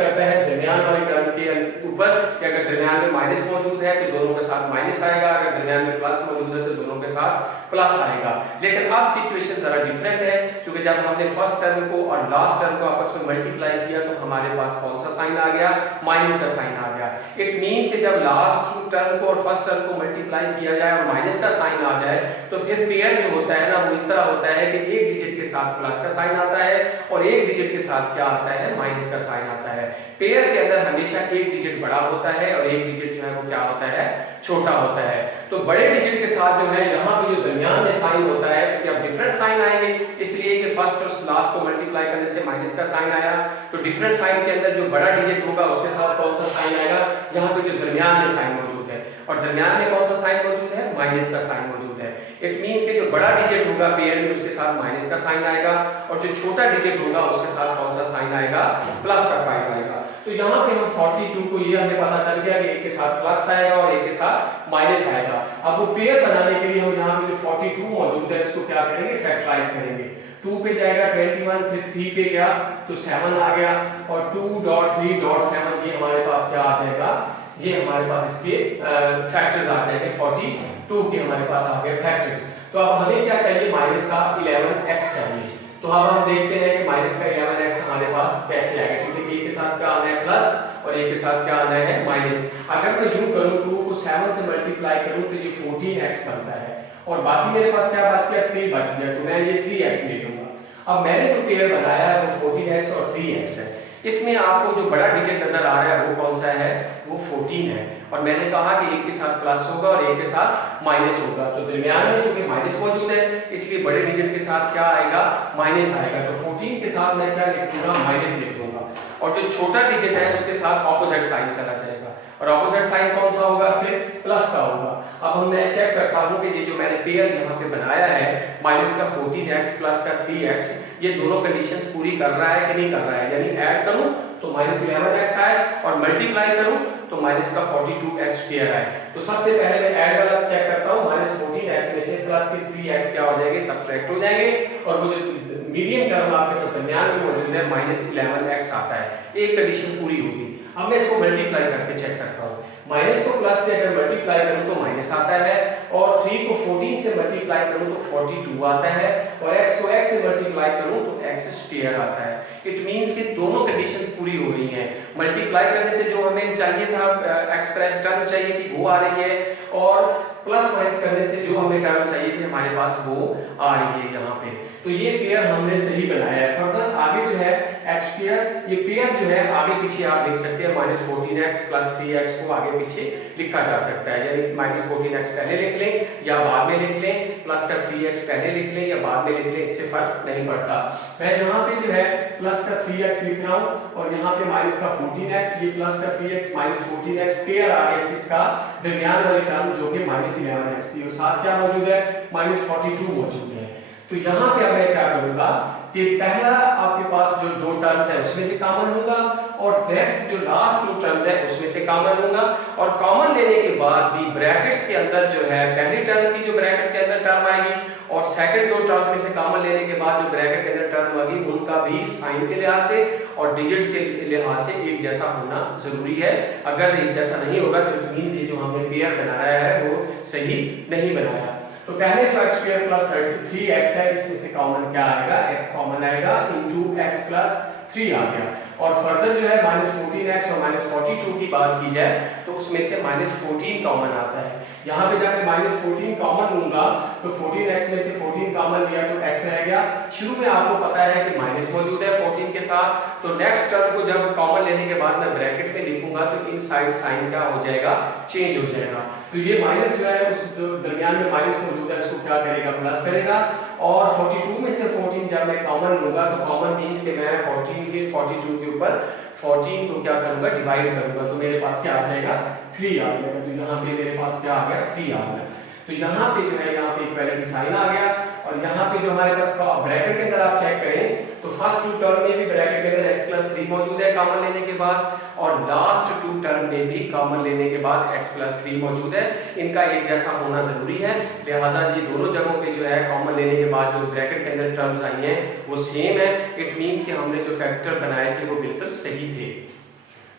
करता है दरमियान वाली टर्म के ऊपर कि अगर दरमियान में माइनस मौजूद है तो दोनों के साथ माइनस आएगा, अगर दरमियान में प्लस मौजूद है तो दोनों के साथ प्लस आएगा। लेकिन अब सिचुएशन जरा डिफरेंट है, क्योंकि जब हमने फर्स्ट टर्म को और लास्ट टर्म को आपस में मल्टीप्लाई किया तो हमारे पास कौन सा साइन आ गया, माइनस का साइन आ गया। इट मींस कि जब लास्ट टर्म को और फर्स्ट टर्म को मल्टीप्लाई किया जाए और माइनस का साइन आ जाए तो फिर पेयर जो होता है ना वो इस तरह होता है कि एक डिजिट के साथ प्लस का साइन आता है और एक डिजिट के साथ क्या आता है, माइनस का साइन आता है। पेयर के अंदर हमेशा एक डिजिट बड़ा होता है और एक डिजिट जो है वो क्या होता है, छोटा होता है। तो बड़े डिजिट के साथ जो है यहाँ पे जो दरमियान में साइन होता है, क्योंकि अब डिफरेंट साइन आएंगे इसलिए कि फर्स्ट और लास्ट को मल्टीप्लाई करने से माइनस का साइन आया, तो डिफरेंट साइन के अंदर जो बड़ा डिजिट होगा उसके साथ कौन सा साइन आएगा, यहाँ पे जो दरमियान में साइन मौजूद है, और दरमियान में कौन सा साइन मौजूद है, माइनस का साइन मौजूद है। इट मींस कि जो बड़ा डिजिट होगा पेयर में उसके साथ माइनस का साइन आएगा और जो छोटा डिजिट होगा उसके साथ कौन सा साइन आएगा, प्लस का साइन आएगा। तो यहाँ पे हम 42 को ये हमें पता चल गया कि एक के साथ प्लस आएगा और एक के साथ माइनस आएगा। अब वो पेयर बनाने के लिए हम यहाँ पे जो 42 मौजूद है उसको क्या करेंगे, फैक्टराइज करेंगे। 2 पे जाएगा 21, फिर 3 पे गया तो 7 आ गया और 2.3.7 ये हमारे पास क्या आ जाएगा, ये हमारे पास इसके फैक्टर्स आ जाएंगे, 42 के हमारे पास आ गए फैक्टर्स। तो अब हमें क्या चाहिए, माइनस का 11x चाहिए। तो अब हम देखते हैं कि माइनस का 11x हमारे पास कैसे आएगा, क्योंकि एक के साथ क्या आना है प्लस और एक के साथ क्या आना है माइनस। अगर मैं यूं करूं 2 को 7 से मल्टीप्लाई करूं तो ये 14x बनता है और बाकी मेरे पास क्या बच गया, 3 बच गया, तो मैं ये 3x ले लूंगा। अब मैंने जो पेयर बनाया है वो 14x और 3x है। इसमें आपको जो बड़ा डिजिट नजर आ रहा है वो कौन सा है, वो 14 है, और मैंने कहा कि एक के साथ प्लस होगा और एक के साथ माइनस होगा। तो दरमियान में चूंकि माइनस मौजूद है इसलिए बड़े डिजिट के साथ क्या आएगा, माइनस आएगा। तो 14 के साथ मैं क्या लिख दूंगा, माइनस लिख दूंगा, और जो छोटा डिजिट है उसके साथ ऑपोजिट साइन चला जाएगा और ऑपोजिट साइन कौन सा होगा, फिर प्लस का होगा। अब मैं चेक करता हूं कि ये जो मैंने पेयर यहाँ पे बनाया है माइनस का 14x प्लस का 3x, ये दोनों कंडीशंस पूरी कर रहा है कि नहीं कर रहा है, यानी ऐड करूं तो -11x आए और मल्टीप्लाई करूं तो माइनस का 42x स्क्वायर आए। तो सबसे पहले मैं ऐड वाला चेक करता हूं, -14x में से प्लस के 3x क्या हो जाएंगे, सब्ट्रैक्ट हो जाएंगे, और वो जो मीडियम टर्म आपके पास दरमियान में मौजूद है -11x आता है, एक कंडीशन पूरी होगी। अब मैं इसको मल्टीप्लाई करके चेक करता हूं, माइनस को प्लस से अगर मल्टीप्लाई करूं तो माइनस आता है, और 3 को 14 से मल्टीप्लाई करूं तो 42 आता है, और x को x से मल्टीप्लाई करूं तो x स्क्वायर आता है। इट मींस कि दोनों कंडीशंस पूरी हो रही हैं। मल्टीप्लाई करने से जो हमें चाहिए था एक्सप्रेस टर्म चाहिए थी वो आ रही है, और प्लस माइनस करने से जो हमें टर्म चाहिए थी हमारे पास वो आ रही है यहाँ पे। तो ये पेयर हमने सही बनाया है। फर्दर आगे जो है x स्क्वायर, ये पेयर जो है आगे पीछे आप लिख सकते हैं, -14x प्लस 3x को आगे पीछे लिखा जा सकता है, यानी -14x पहले लिख लें या बाद में लिख लें, प्लस का 3x पहले लिख लें या बाद में लिख लें, इससे फर्क नहीं पड़ता। मैं यहाँ पे जो है प्लस का 3x लिख रहा हूँ और यहाँ पे माइनस का 14x, ये प्लस का 3x -14x पेयर आ गया इसका दरमियान वाली टर्म जो कि -11x थी, और साथ क्या मौजूद है, -42 मौजूद है। तो यहाँ पे अब मैं क्या करूंगा कि पहला आपके पास जो दो टर्म्स है उसमें से कॉमन लूंगा, और नेक्स्ट जो लास्ट 2 टर्म्स है उसमें से कॉमन लूंगा, और कॉमन लेने के बाद भी ब्रैकेट्स के अंदर जो है पहली टर्म की जो ब्रैकेट के अंदर टर्म आएगी और सेकंड 2 टर्म्स में से कॉमन लेने के बाद जो ब्रैकेट के अंदर टर्म आएगी उनका भी साइन के लिहाज से और डिजिट्स के लिहाज से एक जैसा होना जरूरी है। अगर एक जैसा नहीं होगा तो इट मींस ये जो हमने पेयर बनाया है वो सही नहीं बनाया। तो पहले जो x स्क्वायर प्लस 3x है इसमें से कॉमन क्या आएगा, x कॉमन आएगा इनटू x प्लस 3 आ गया। और फर्दर जो है -14x और -42 की बात की जाए तो उसमें से -14 कॉमन आता है। यहाँ पे जब मैं -14 कॉमन लूंगा तो 14x में से 14 कॉमन लिया तो x रह गया। शुरू में आपको पता है कि माइनस मौजूद है 14 के साथ, तो नेक्स्ट टर्म को जब कॉमन लेने के बाद मैं ब्रैकेट में लिखूंगा तो इन साइड साइन क्या हो जाएगा, चेंज हो जाएगा। तो ये माइनस जो है उस दरमियान में माइनस मौजूद है, उसको क्या करेगा, प्लस करेगा। और 42 में से 14 जब मैं कॉमन लूंगा तो कॉमन मींस कि मैं 14 के 42 के ऊपर 14 को क्या करूंगा, डिवाइड करूंगा, तो मेरे पास क्या आ जाएगा, 3 आ जाएगा। तो यहाँ पे मेरे पास क्या आ गया, 3 आ गया। तो यहाँ पे जो है यहाँ पे इक्वालिटी साइन आ गया। और यहाँ पे जो हमारे पास ब्रैकेट के अंदर आप चेक करें तो फर्स्ट टू टर्म में भी ब्रैकेट के अंदर x+3 मौजूद है कॉमन लेने के बाद, और लास्ट टू टर्म में भी कॉमन लेने के बाद x+3 मौजूद है। इनका एक जैसा होना जरूरी है, लिहाजा ये दोनों जगहों पे जो है कॉमन लेने के बाद जो ब्रैकेट के अंदर टर्म्स आई हैं वो सेम है। इट मींस कि हमने जो फैक्टर बनाए थे वो बिल्कुल सही थे।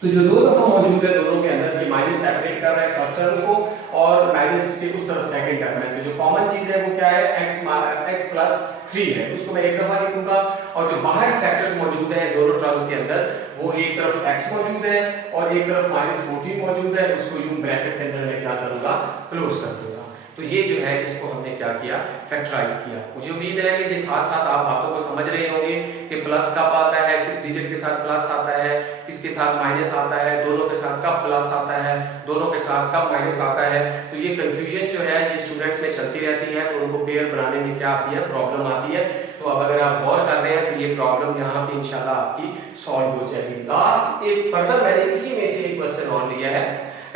तो जो दो दफा मौजूद है दोनों के अंदर, ये माइनस सेपरेट कर रहा है फर्स्ट टर्म को और माइनस के उस तरफ सेकंड टर्म है। तो जो कॉमन चीज है वो क्या है, x+3 है, उसको मैं एक दफा लिखूंगा। और जो बाहर फैक्टर्स मौजूद है दोनों टर्म्स के अंदर, वो एक तरफ x मौजूद है और एक तरफ -14 मौजूद है, उसको यूं ब्रैकेट के अंदर मैं क्या करूंगा, क्लोज कर दूंगा। तो ये जो है इसको हमने क्या किया, फैक्टराइज किया। मुझे उम्मीद है कि ये साथ साथ आप बातों को समझ रहे होंगे कि प्लस कब आता है, किस डिजिट के साथ प्लस आता है, किसके साथ माइनस आता है, दोनों के साथ कब प्लस आता है, दोनों के साथ कब माइनस आता है। तो ये कंफ्यूजन जो है ये स्टूडेंट्स में चलती रहती है, तो उनको पेयर बनाने में क्या आती है, प्रॉब्लम आती है। तो अब अगर आप गौर कर रहे हैं तो ये प्रॉब्लम यहाँ पे इंशाल्लाह आपकी सॉल्व हो जाएगी। लास्ट एक फर्दर मैंने इसी में से एक क्वेश्चन और लिया है,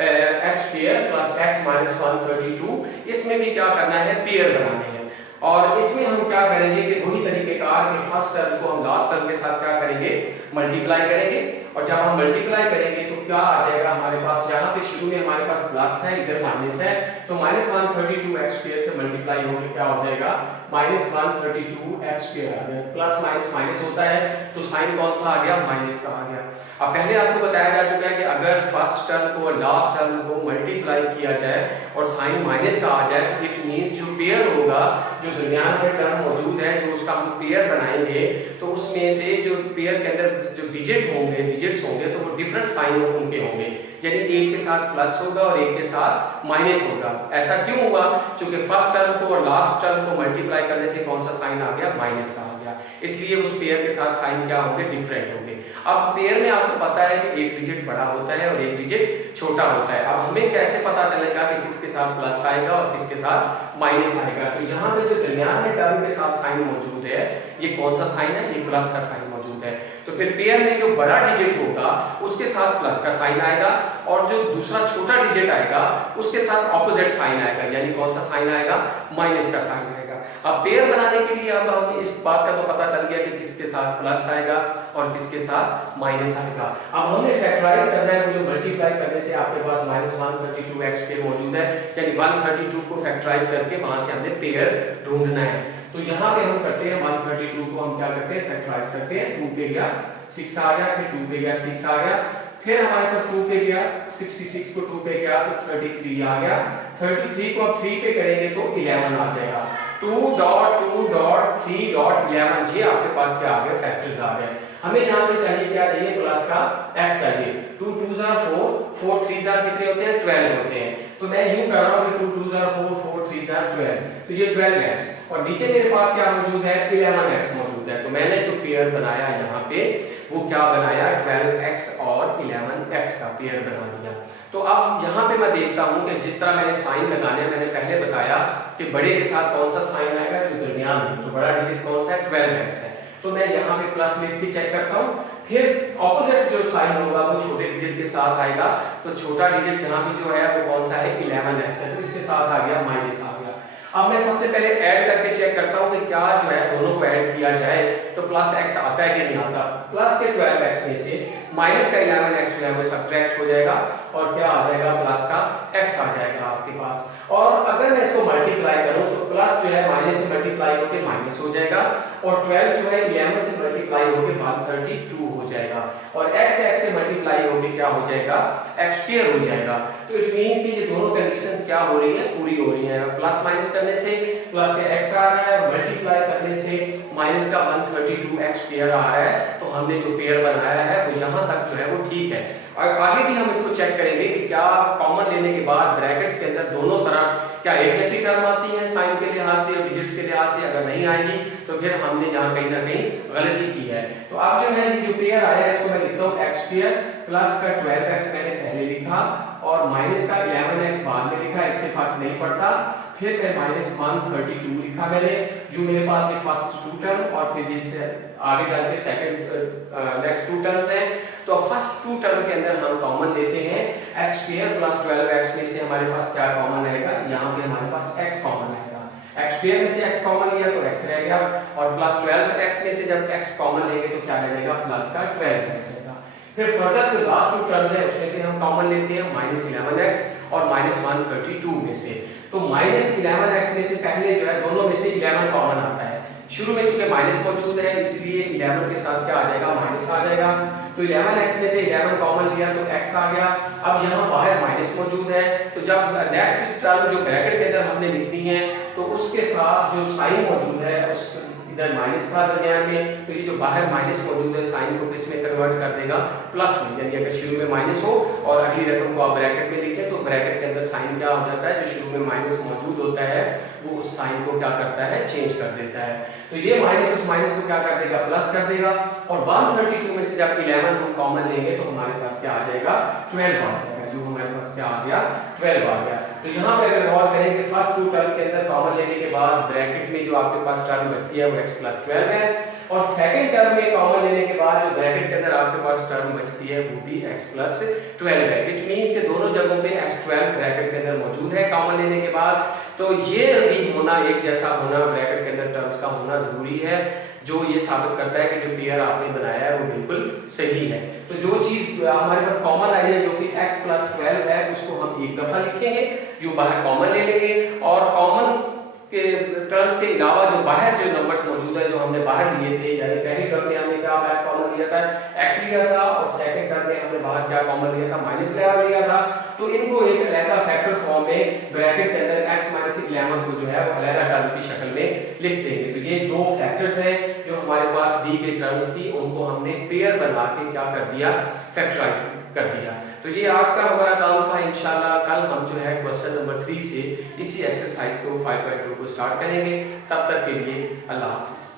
x pair plus x minus 132, इसमें भी क्या करना है, पेयर बनाने हैं। और इसमें हम क्या करेंगे कि वही तरीकेकार के फर्स्ट टर्म को हम लास्ट टर्म के साथ क्या करेंगे, मल्टीप्लाई करेंगे। और जब हम मल्टीप्लाई करेंगे तो क्या आ जाएगा हमारे पास, यहाँ पे शुरू में हमारे पास प्लस है, इधर माइनस है, तो -132 x स्क्वायर से मल्टीप्लाई होकर क्या हो जाएगा, -132 x स्क्वायर आ गया। प्लस माइनस माइनस होता है तो साइन कौन सा आ गया, माइनस का आ गया। अब पहले आपको बताया जा चुका है कि अगर फर्स्ट टर्म को और लास्ट टर्म को मल्टीप्लाई किया जाए और साइन माइनस का आ जाए तो इट मींस जो पेयर होगा, जो दरमियान में टर्म मौजूद है, जो उसका हम पेयर बनाएंगे तो उसमें से जो पेयर के अंदर जो डिजिट्स होंगे तो वो डिफरेंट साइन उनके होंगे, यानी एक के साथ प्लस होगा और एक के साथ माइनस होगा। ऐसा क्यों हुआ, क्योंकि फर्स्ट टर्म को और लास्ट टर्म को मल्टीप्लाई करने से कौन सा साइन आ गया, माइनस का आ गया, इसलिए उस पेयर के साथ साइन क्या होंगे, डिफरेंट होंगे। अब पेयर में आपको पता है कि एक डिजिट बड़ा होता है और एक डिजिट छोटा होता है। अब हमें कैसे पता चलेगा कि किसके साथ प्लस आएगा और किसके साथ माइनस आएगा, तो यहाँ पे जो दरमियान में टर्म के साथ साइन मौजूद है, ये कौन सा साइन है, ये प्लस का साइन मौजूद है। तो फिर पेयर में जो बड़ा डिजिट होगा उसके साथ प्लस का साइन आएगा और जो दूसरा छोटा डिजिट आएगा उसके साथ ऑपोजिट साइन आएगा, यानी कौन सा साइन आएगा, माइनस का साइन आएगा। अब पेयर बनाने के लिए अब हम इस बात का तो पता चल गया कि किसके साथ प्लस आएगा और किसके साथ माइनस आएगा। अब हमने फैक्टराइज करना है, जो मल्टीप्लाई करने से आपके पास -132 x पेयर मौजूद है, यानी 132 को फैक्टराइज करके वहां से हमने पेयर ढूंढना है। तो यहाँ पे हम करते हैं 132 को हम क्या करते हैं, फैक्टराइज करते हैं। 2 पे गया 6 आ गया, फिर 2 पे गया 6 आ गया, फिर हमारे पास 2 पे गया 66 को 2 पे गया तो 33 आ गया। 33 को अब 3 पे करेंगे तो 11 आ जाएगा। 2.2.3.11 ये आपके पास क्या आ गया, फैक्टर्स आ गए। हमें यहाँ पे चाहिए क्या चाहिए, प्लस का x चाहिए। 2 2 4 4 3 कितने होते हैं, 12 होते हैं। तो मैं यूं कर रहा हूँ कि 2 2 4 4 3 12, तो ये 12x और नीचे मेरे पास क्या मौजूद है, 11x मौजूद है। तो मैंने जो पेयर बनाया यहाँ पे वो क्या बनाया, 12x और 11x का पेयर बना दिया। तो अब यहाँ पे मैं देखता हूँ कि जिस तरह मैंने साइन लगाने, मैंने पहले बताया कि बड़े के साथ कौन सा साइन आएगा, जो दरमियान में, तो बड़ा डिजिट कौन सा है, 12x है। तो मैं यहाँ पे प्लस लिख के चेक करता हूँ। फिर ऑपोजिट जो साइन होगा वो छोटे डिजिट के साथ आएगा, तो छोटा डिजिट जहाँ भी जो है वो कौन सा है, 11x है, तो इसके साथ आ गया, माइनस आ गया। अब मैं सबसे पहले ऐड करके चेक करता हूँ कि क्या जो है दोनों को ऐड किया जाए तो प्लस x आता है कि नहीं आता। प्लस के 12x में से माइनस का 11x जो है वो सब्ट्रैक्ट हो जाएगा और क्या आ जाएगा, प्लस का x आ जाएगा आपके पास। और अगर मैं इसको मल्टीप्लाई करूं तो प्लस जो है माइनस से मल्टीप्लाई होकर माइनस हो जाएगा और 12 जो है 11 से मल्टीप्लाई होकर 132 हो जाएगा और x से मल्टीप्लाई होकर क्या हो जाएगा, x स्क्वायर हो जाएगा। तो इट मींस कि ये दोनों कंडीशंस क्या हो रही है, पूरी हो रही है। प्लस माइनस का करने से प्लस के x आ रहा है और मल्टीप्लाई करने से माइनस का 132x पेयर आ रहा है। तो हमने जो पेयर बनाया है वो यहाँ तक जो है वो ठीक है। और आगे भी हम इसको चेक करेंगे कि क्या कॉमन लेने के बाद ब्रैकेट्स के अंदर दोनों तरफ क्या एक जैसी टर्म आती है साइन के लिहाज से और डिजिट्स के लिहाज से। अगर नहीं आएगी तो फिर हमने यहाँ कहीं ना कहीं गलती की है। तो अब जो है ये जो पेयर आया है इसको मैं लिखता हूँ x पेयर प्लस का 12x मैंने पहले लिखा और माइनस का 11x बाद में लिखा, इससे फर्क नहीं पड़ता। फिर मैं माइनस 132 लिखा मैंने, जो मेरे पास ये फर्स्ट टू टर्म और फिर जिससे आगे चल के सेकंड नेक्स्ट टू टर्म्स हैं। तो फर्स्ट टू टर्म के अंदर हम कॉमन लेते हैं x स्क्वायर प्लस 12x में से हमारे पास क्या कॉमन आएगा, यहाँ पे हमारे पास x कॉमन आएगा। x स्क्वायर में से x कॉमन लिया तो x रह गया और प्लस 12x में से जब x कॉमन लेंगे तो क्या रहेगा, प्लस का 12 रह जाएगा। फिर फर्दर जो लास्ट टू टर्म्स है उसमें से हम कॉमन लेते हैं माइनस 11x और माइनस 132 में से। तो माइनस 11x में से पहले जो है दोनों में से 11 कॉमन आता है। शुरू में चूंकि माइनस मौजूद है इसलिए 11 के साथ क्या आ जाएगा, माइनस आ जाएगा। तो 11x में से 11 कॉमन लिया तो x आ गया। अब यहाँ बाहर माइनस मौजूद है तो जब नेक्स्ट टर्म जो ब्रैकेट के अंदर हमने लिखनी है तो उसके साथ जो साइन मौजूद है उस इधर माइनस था दरमियान में, तो ये जो बाहर माइनस मौजूद है साइन को किस में कन्वर्ट कर देगा, प्लस में। यानी अगर शुरू में माइनस हो और अगली रकम को आप ब्रैकेट में लिखें तो ब्रैकेट के अंदर साइन क्या हो जाता है, जो शुरू में माइनस मौजूद होता है वो उस साइन को क्या करता है, चेंज कर देता है। तो ये माइनस उस माइनस को क्या कर देगा, प्लस कर देगा। और 132 में से जब 11 हम कॉमन लेंगे तो हमारे पास क्या आ जाएगा, 12 आ जाएगा। जो हमारे पास क्या आ गया, 12 आ गया। तो यहाँ पे अगर गौर करें कि फर्स्ट टू टर्म के अंदर कॉमन लेने के बाद ब्रैकेट में जो आपके पास टर्म बचती है वो x प्लस 12 है और सेकंड टर्म में कॉमन लेने के बाद जो ब्रैकेट के अंदर आपके पास टर्म बचती है वो भी x प्लस 12 है। इट मींस कि दोनों जगहों पे x12 ब्रैकेट के अंदर मौजूद है कॉमन लेने के बाद। तो ये भी होना, एक जैसा होना ब्रैकेट के अंदर टर्म्स का होना जरूरी है, जो ये साबित करता है कि जो पेयर आपने बनाया है वो बिल्कुल सही है। तो जो चीज हमारे पास कॉमन आई है जो कि x प्लस 12 है उसको हम एक दफा लिखेंगे, जो बाहर कॉमन ले लेंगे और कॉमन के टर्म्स के अलावा जो बाहर जो नंबर्स मौजूद है जो हमने बाहर लिए थे, यानी पहली टर्म में हमने क्या बाहर कॉमन लिया था, x लिया था और सेकंड टर्म में हमने बाहर क्या कॉमन लिया था, माइनस 11 लिया था। तो इनको एक अलग फैक्टर फॉर्म में ब्रैकेट के अंदर x माइनस 11 को जो है वो अलग टर्म की शक्ल में लिख देंगे। तो ये दो फैक्टर्स हैं जो हमारे पास दी गई टर्म्स थी, उनको हमने पेयर बना के क्या कर दिया, फैक्टराइज कर दिया। तो ये आज का हमारा काम था। इंशाल्लाह कल हम जो है क्वेश्चन नंबर 3 से इसी एक्सरसाइज को 5.2 को स्टार्ट करेंगे। तब तक के लिए अल्लाह हाफिज।